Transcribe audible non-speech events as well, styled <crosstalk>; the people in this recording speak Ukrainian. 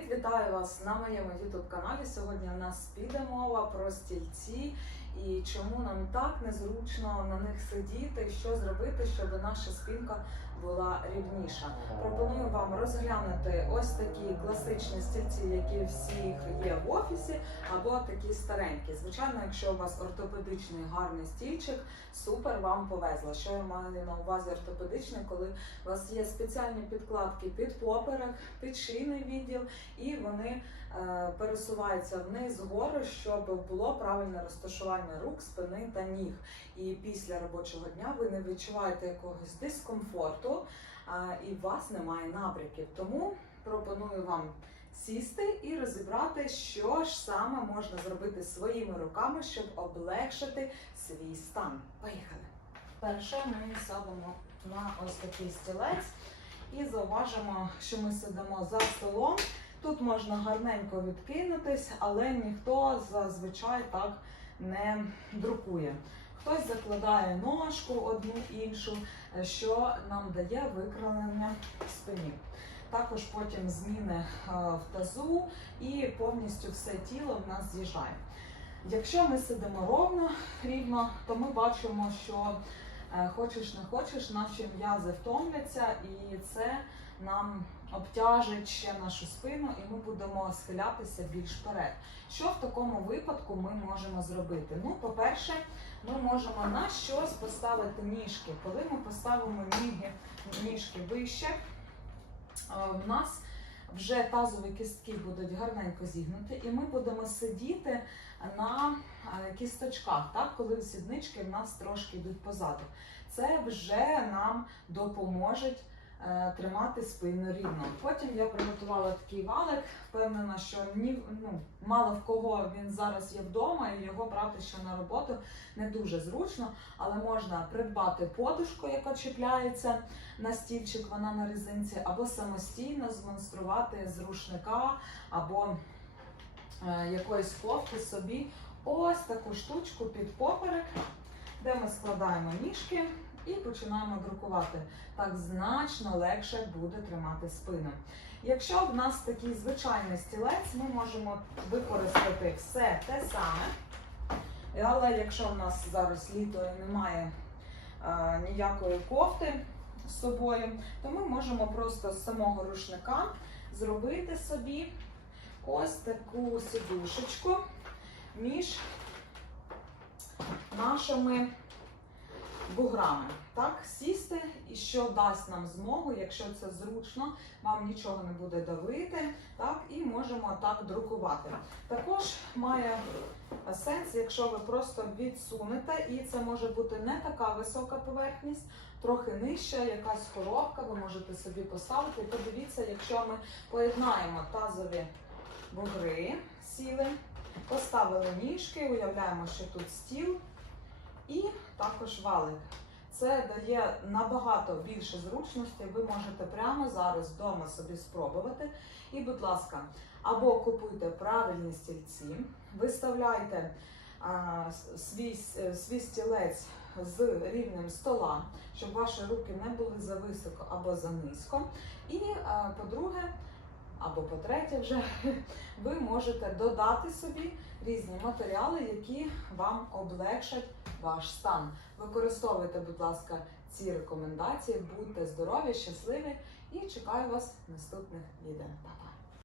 Вітаю вас на моєму youtube каналі. Сьогодні у нас піде мова про стільці і чому нам так незручно на них сидіти, що зробити, щоб наша спинка була рівніша. Пропоную вам розглянути ось такі класичні стільці, які всіх є в офісі, або такі старенькі. Звичайно, якщо у вас ортопедичний гарний стільчик, супер вам повезло. Що я маю на увазі ортопедичний, коли у вас є спеціальні підкладки під поперек, під шийний відділ, і вони е, пересуваються вниз вгору, щоб було правильне розташування рук, спини та ніг. І після робочого дня ви не відчуваєте якогось дискомфорту і у вас немає набряків. Тому пропоную вам сісти і розібрати, що ж саме можна зробити своїми руками, щоб облегшити свій стан. Поїхали! Перше ми садимо на ось такий стілець і зауважимо, що ми сидимо за столом. Тут можна гарненько відкинутись, але ніхто зазвичай так не друкує. Хтось закладає ножку одну іншу, що нам дає викривлення спині. Також потім зміни в тазу і повністю все тіло в нас з'їжджає. Якщо ми сидимо ровно, рівно, то ми бачимо, що е, хочеш не хочеш, наші м'язи втомляться, і це нам обтяжить ще нашу спину, і ми будемо схилятися більш вперед. Що в такому випадку ми можемо зробити? Ну, по-перше, ми можемо на щось поставити ніжки. Коли ми поставимо ніги, ніжки вище, е, в нас вже тазові кістки будуть гарненько зігнуті, і ми будемо сидіти на е, кісточках, так, коли сіднички в нас трошки йдуть позаду. Це вже нам допоможе тримати спину рівно. Потім я приготувала такий валик, впевнена, що ні, ну, мало в кого він зараз є вдома, і його брати ще на роботу не дуже зручно, але можна придбати подушку, яка чіпляється на стільчик, вона на резинці, або самостійно змонструвати з рушника або е, якоїсь кофти собі ось таку штучку під поперек, де ми складаємо ніжки і починаємо друкувати. Так значно легше буде тримати спину. Якщо в нас такий звичайний стілець, ми можемо використати все те саме. Але якщо в нас зараз літо і немає е, ніякої кофти з собою, то ми можемо просто з самого рушника зробити собі ось таку сидушечку між нашими буграми. Так, сісти, і що дасть нам змогу, якщо це зручно, вам нічого не буде давити, так, і можемо так друкувати. Також має сенс, якщо ви просто відсунете, і це може бути не така висока поверхність, трохи нижча, якась коробка, ви можете собі поставити. І подивіться, якщо ми поєднаємо тазові бугри, сіли, поставили ніжки, уявляємо, що тут стіл і також валик. Це дає набагато більше зручності. Ви можете прямо зараз вдома собі спробувати. І, будь ласка, або купуйте правильні стільці, виставляйте а, свій, свій стілець з рівнем стола, щоб ваші руки не були за високо або за низько. І, по-друге, або по-третє, вже <laughs> ви можете додати собі різні матеріали, які вам облегшать ваш стан. Використовуйте, будь ласка, ці рекомендації, будьте здорові, щасливі і чекаю вас в наступних відео. Па-па!